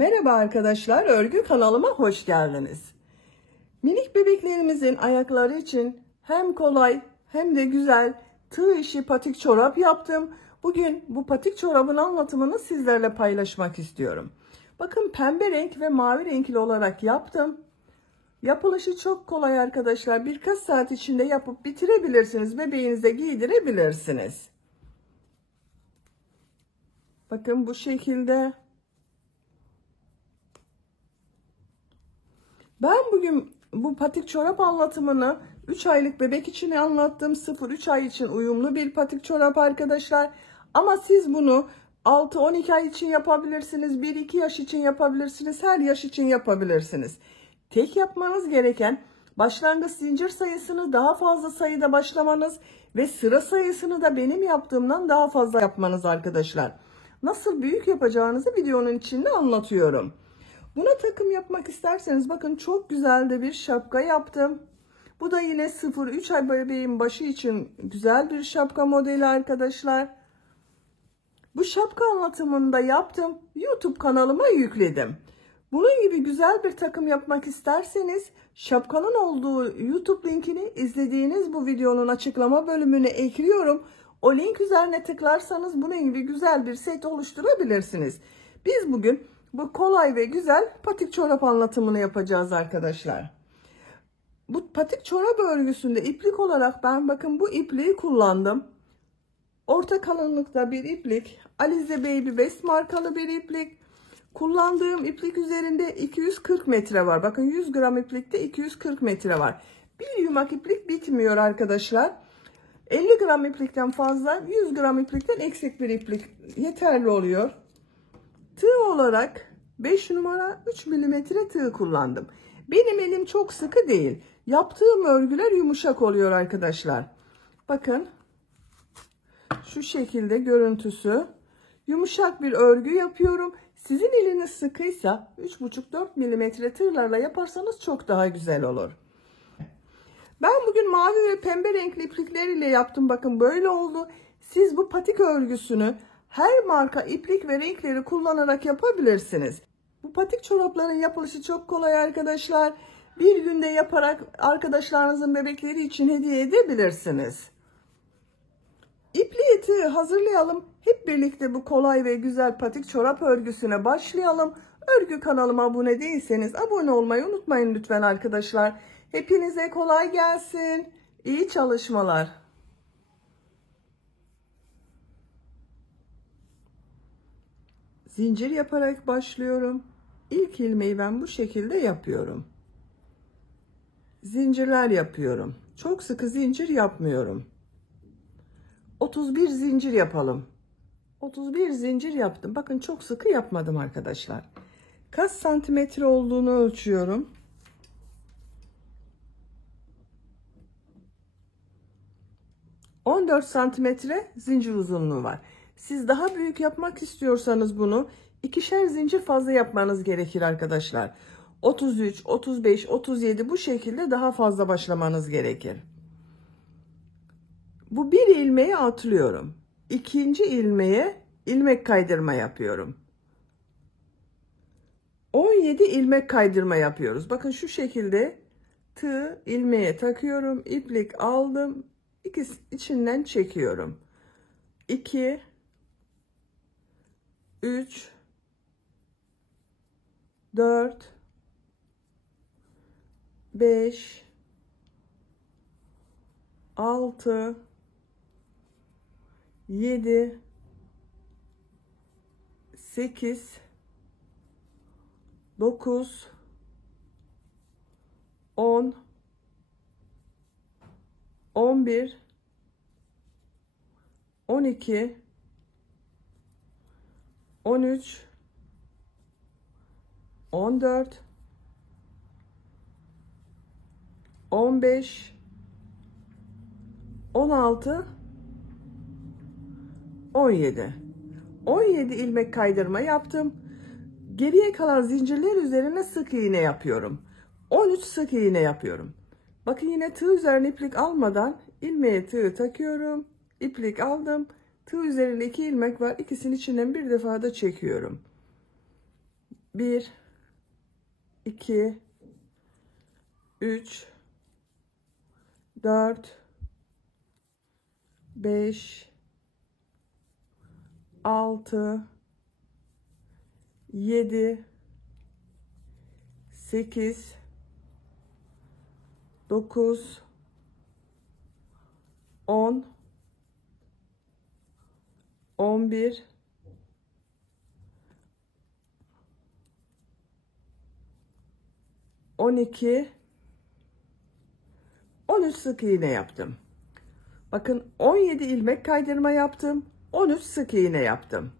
Merhaba arkadaşlar, örgü kanalıma hoş geldiniz. Minik bebeklerimizin ayakları için hem kolay hem de güzel tığ işi patik çorap yaptım. Bugün bu patik çorabın anlatımını sizlerle paylaşmak istiyorum. Bakın pembe renk ve mavi renkli olarak yaptım. Yapılışı çok kolay arkadaşlar. Birkaç saat içinde yapıp bitirebilirsiniz. Bebeğinize giydirebilirsiniz. Bakın bu şekilde. Ben bugün bu patik çorap anlatımını 3 aylık bebek için anlattım. 0-3 ay için uyumlu bir patik çorap arkadaşlar. Ama siz bunu 6-12 ay için yapabilirsiniz. 1-2 yaş için yapabilirsiniz. Her yaş için yapabilirsiniz. Tek yapmanız gereken başlangıç zincir sayısını daha fazla sayıda başlamanız ve sıra sayısını da benim yaptığımdan daha fazla yapmanız arkadaşlar. Nasıl büyük yapacağınızı videonun içinde anlatıyorum. Buna takım yapmak isterseniz bakın çok güzel de bir şapka yaptım. Bu da yine 0-3 ay bebeğin başı için güzel bir şapka modeli arkadaşlar. Bu şapka anlatımını da yaptım. YouTube kanalıma yükledim. Bunun gibi güzel bir takım yapmak isterseniz şapkanın olduğu YouTube linkini izlediğiniz bu videonun açıklama bölümüne ekliyorum. O link üzerine tıklarsanız bunun gibi güzel bir set oluşturabilirsiniz. Biz bugün bu kolay ve güzel patik çorap anlatımını yapacağız arkadaşlar. Bu patik çorap örgüsünde iplik olarak ben bakın bu ipliği kullandım. Orta kalınlıkta bir iplik. Alize Baby Best markalı bir iplik. Kullandığım iplik üzerinde 240 metre var. Bakın 100 gram iplikte 240 metre var. Bir yumak iplik bitmiyor arkadaşlar. 50 gram iplikten fazla, 100 gram iplikten eksik bir iplik yeterli oluyor. Tığ olarak 5 numara 3 milimetre tığ kullandım. Benim elim çok sıkı değil. Yaptığım örgüler yumuşak oluyor arkadaşlar. Bakın şu şekilde görüntüsü. Yumuşak bir örgü yapıyorum. Sizin eliniz sıkıysa 3,5-4 milimetre tığlarla yaparsanız çok daha güzel olur. Ben bugün mavi ve pembe renkli iplikler ile yaptım. Bakın böyle oldu. Siz bu patik örgüsünü her marka iplik ve renkleri kullanarak yapabilirsiniz. Bu patik çorapların yapılışı çok kolay arkadaşlar. Bir günde yaparak arkadaşlarınızın bebekleri için hediye edebilirsiniz. İpliği tığı hazırlayalım. Hep birlikte bu kolay ve güzel patik çorap örgüsüne başlayalım. Örgü kanalıma abone değilseniz abone olmayı unutmayın lütfen arkadaşlar. Hepinize kolay gelsin. İyi çalışmalar. Zincir yaparak başlıyorum. İlk ilmeği ben bu şekilde yapıyorum. Zincirler yapıyorum. Çok sıkı zincir yapmıyorum. 31 zincir yapalım. 31 zincir yaptım. Bakın çok sıkı yapmadım arkadaşlar. Kaç santimetre olduğunu ölçüyorum. ...14 santimetre zincir uzunluğu var. Siz daha büyük yapmak istiyorsanız bunu... ...ikişer zincir fazla yapmanız gerekir arkadaşlar. 33, 35, 37 bu şekilde daha fazla başlamanız gerekir. Bu bir ilmeği atlıyorum. İkinci ilmeğe ilmek kaydırma yapıyorum. 17 ilmek kaydırma yapıyoruz. Bakın şu şekilde tığ ilmeğe takıyorum. İplik aldım. İkisi içinden çekiyorum. 2 3 4 5 6 7 8 9 10 11 12 13 14 15 16 17 ilmek kaydırma yaptım. Geriye kalan zincirler üzerine sık iğne yapıyorum. 13 sık iğne yapıyorum. Bakın yine tığ üzerine iplik almadan ilmeğe tığ takıyorum. İplik aldım. Tığ üzerinde 2 ilmek var. İkisinin içinden bir defa da çekiyorum. 1, 2, 3, 4, 5, 6, 7, 8, 9, 10, 11, 12, 13 sık iğne yaptım. Bakın 17 ilmek kaydırma yaptım. 13 sık iğne yaptım.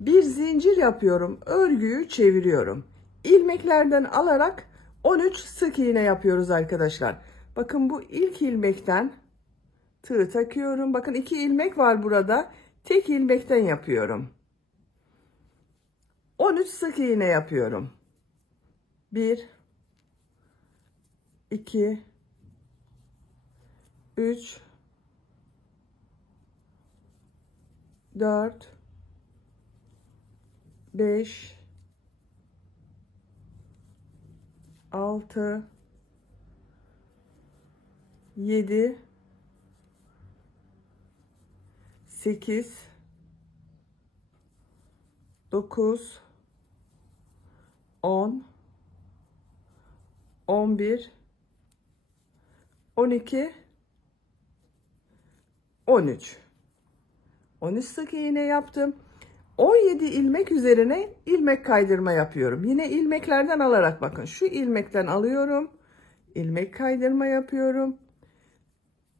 Bir zincir yapıyorum. Örgüyü çeviriyorum. İlmeklerden alarak 13 sık iğne yapıyoruz arkadaşlar. Bakın bu ilk ilmekten tığ takıyorum. Bakın 2 ilmek var burada. Tek ilmekten yapıyorum. 13 sık iğne yapıyorum. 1, 2, 3, 4, 5, 6, 7, 8, 9, 10, 11, 12, 13. 13 sık iğne yaptım. 17 ilmek üzerine ilmek kaydırma yapıyorum. Yine ilmeklerden alarak bakın. Şu ilmekten alıyorum. İlmek kaydırma yapıyorum.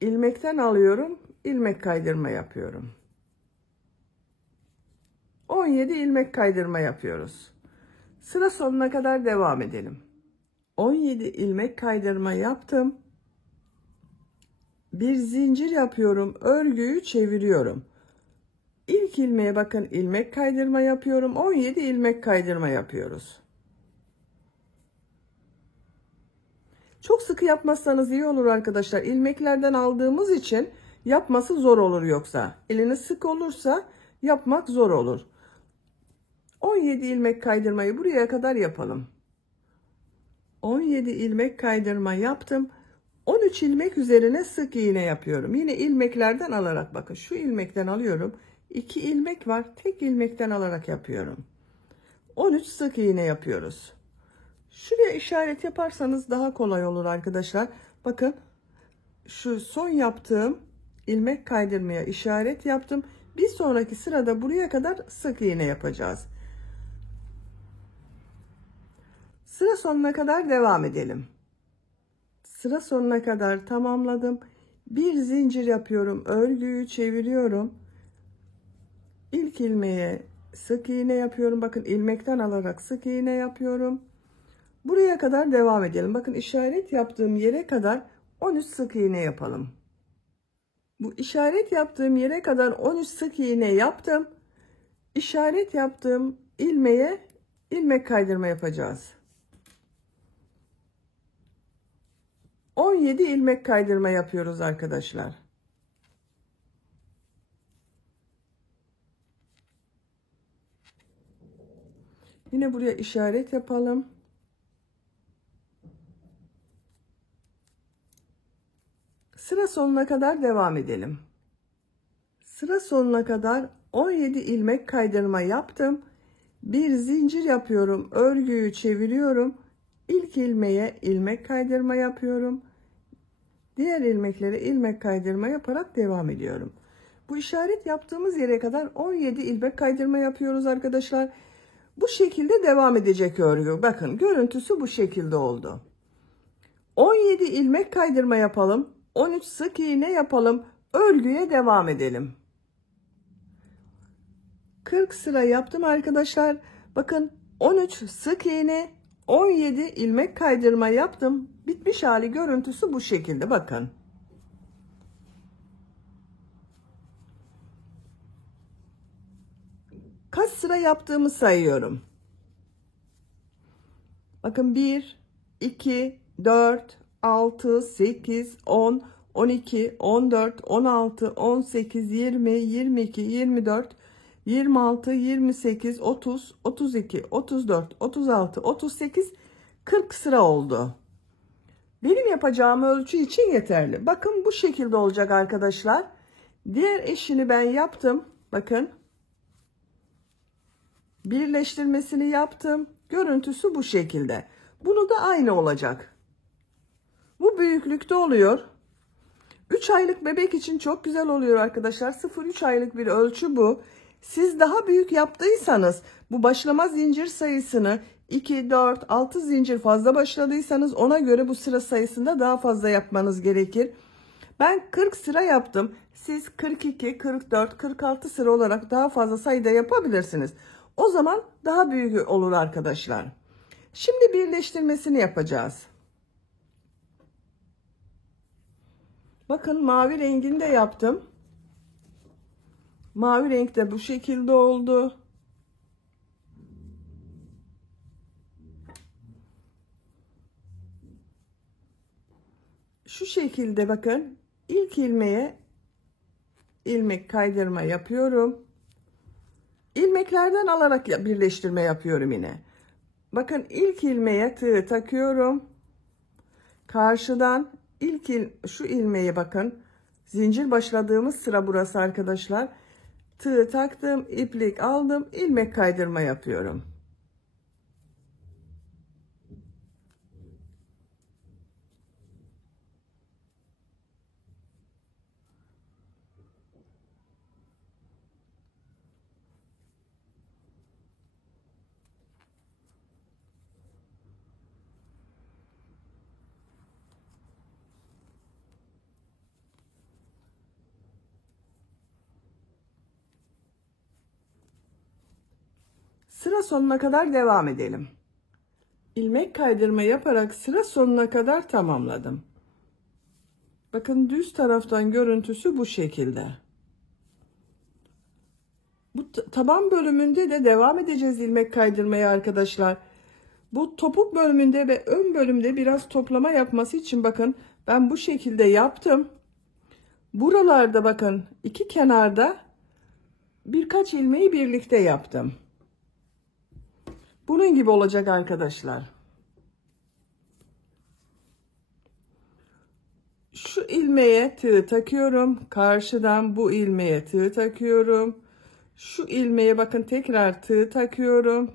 İlmekten alıyorum. İlmek kaydırma yapıyorum. 17 ilmek kaydırma yapıyoruz. Sıra sonuna kadar devam edelim. 17 ilmek kaydırma yaptım. Bir zincir yapıyorum. Örgüyü çeviriyorum. İlk ilmeğe bakın, ilmek kaydırma yapıyorum. 17 ilmek kaydırma yapıyoruz. Çok sıkı yapmazsanız iyi olur arkadaşlar. İlmeklerden aldığımız için yapması zor olur yoksa. Eliniz sık olursa yapmak zor olur. 17 ilmek kaydırmayı buraya kadar yapalım. 17 ilmek kaydırma yaptım. 13 ilmek üzerine sık iğne yapıyorum. Yine ilmeklerden alarak bakın. Şu ilmekten alıyorum. 2 ilmek var. Tek ilmekten alarak yapıyorum. 13 sık iğne yapıyoruz. Şuraya işaret yaparsanız daha kolay olur arkadaşlar. Bakın şu son yaptığım ilmek kaydırmaya işaret yaptım. Bir sonraki sırada buraya kadar sık iğne yapacağız. Sıra sonuna kadar devam edelim. Sıra sonuna kadar tamamladım. Bir zincir yapıyorum. Örgüyü çeviriyorum. İlk ilmeğe sık iğne yapıyorum. Bakın ilmekten alarak sık iğne yapıyorum. Buraya kadar devam edelim. Bakın işaret yaptığım yere kadar 13 sık iğne yapalım. Bu işaret yaptığım yere kadar 13 sık iğne yaptım. İşaret yaptığım ilmeğe ilmek kaydırma yapacağız. 17 ilmek kaydırma yapıyoruz arkadaşlar. Yine buraya işaret yapalım. Sıra sonuna kadar devam edelim. Sıra sonuna kadar 17 ilmek kaydırma yaptım. Bir zincir yapıyorum. Örgüyü çeviriyorum. İlk ilmeğe ilmek kaydırma yapıyorum. Diğer ilmeklere ilmek kaydırma yaparak devam ediyorum. Bu işaret yaptığımız yere kadar 17 ilmek kaydırma yapıyoruz arkadaşlar. Bu şekilde devam edecek örgü. Bakın görüntüsü bu şekilde oldu. 17 ilmek kaydırma yapalım. 13 sık iğne yapalım. Örgüye devam edelim. 40 sıra yaptım arkadaşlar. Bakın 13 sık iğne, 17 ilmek kaydırma yaptım. Bitmiş hali görüntüsü bu şekilde bakın. Kaç sıra yaptığımı sayıyorum. Bakın 1, 2, 4, 6, 8, 10, 12, 14, 16, 18, 20, 22, 24, 26, 28, 30, 32, 34, 36, 38, 40 sıra oldu. Benim yapacağım ölçü için yeterli. Bakın bu şekilde olacak arkadaşlar. Diğer eşini ben yaptım. Bakın. Birleştirmesini yaptım. Görüntüsü bu şekilde. Bunu da aynı olacak. Bu büyüklükte oluyor. 3 aylık bebek için çok güzel oluyor arkadaşlar. 0-3 aylık bir ölçü bu. Siz daha büyük yaptıysanız bu başlama zincir sayısını 2, 4, 6 zincir fazla başladıysanız ona göre bu sıra sayısında daha fazla yapmanız gerekir. Ben 40 sıra yaptım. Siz 42, 44, 46 sıra olarak daha fazla sayıda yapabilirsiniz. O zaman daha büyük olur arkadaşlar. Şimdi birleştirmesini yapacağız. Bakın mavi rengini de yaptım. Mavi renk de bu şekilde oldu. Şu şekilde bakın. İlk ilmeğe ilmek kaydırma yapıyorum. İlmeklerden alarak birleştirme yapıyorum yine. Bakın ilk ilmeğe tığ takıyorum. Karşıdan şu ilmeğe bakın. Zincir başladığımız sıra burası arkadaşlar. Tığ taktım, iplik aldım, ilmek kaydırma yapıyorum. Sıra sonuna kadar devam edelim. İlmek kaydırma yaparak sıra sonuna kadar tamamladım. Bakın düz taraftan görüntüsü bu şekilde. Bu taban bölümünde de devam edeceğiz ilmek kaydırmaya arkadaşlar. Bu topuk bölümünde ve ön bölümde biraz toplama yapması için bakın ben bu şekilde yaptım. Buralarda bakın iki kenarda birkaç ilmeği birlikte yaptım. Bunun gibi olacak arkadaşlar. Şu ilmeğe tığ takıyorum. Karşıdan bu ilmeğe tığ takıyorum. Şu ilmeğe bakın tekrar tığ takıyorum.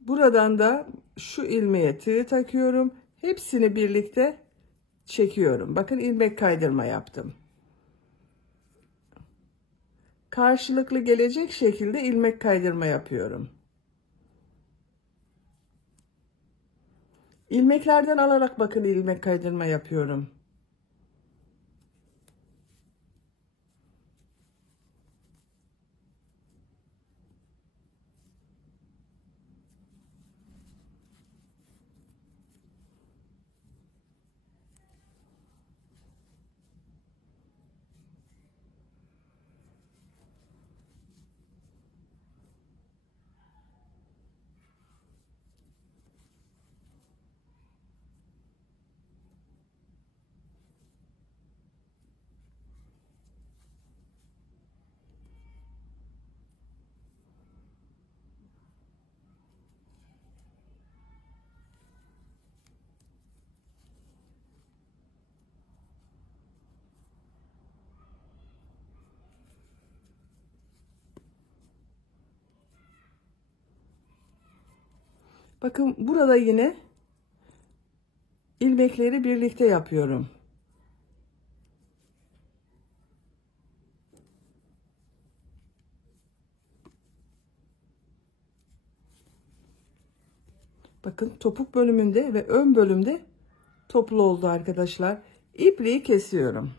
Buradan da şu ilmeğe tığ takıyorum. Hepsini birlikte çekiyorum. Bakın ilmek kaydırma yaptım. Karşılıklı gelecek şekilde ilmek kaydırma yapıyorum. İlmeklerden alarak bakın ilmek kaydırma yapıyorum. Bakın burada yine ilmekleri birlikte yapıyorum. Bakın topuk bölümünde ve ön bölümde toplu oldu arkadaşlar. İpliği kesiyorum.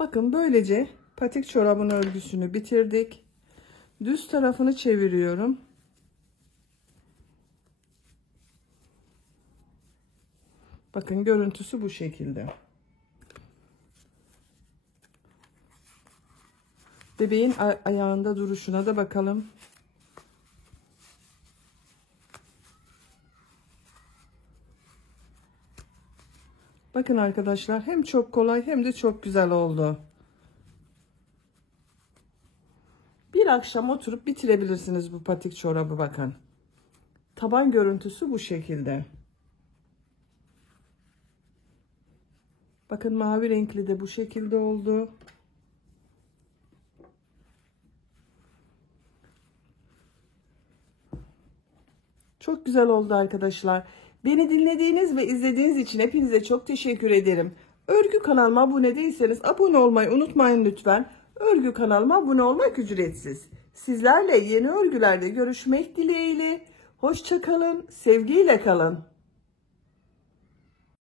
Bakın böylece patik çorabın örgüsünü bitirdik. Düz tarafını çeviriyorum. Bakın görüntüsü bu şekilde. Bebeğin ayağında duruşuna da bakalım. Bakın arkadaşlar, hem çok kolay hem de çok güzel oldu. Bir akşam oturup bitirebilirsiniz bu patik çorabı, bakın. Taban görüntüsü bu şekilde. Bakın mavi renkli de bu şekilde oldu. Çok güzel oldu arkadaşlar. Beni dinlediğiniz ve izlediğiniz için hepinize çok teşekkür ederim. Örgü kanalıma abone değilseniz abone olmayı unutmayın lütfen. Örgü kanalıma abone olmak ücretsiz. Sizlerle yeni örgülerde görüşmek dileğiyle. Hoşça kalın, sevgiyle kalın.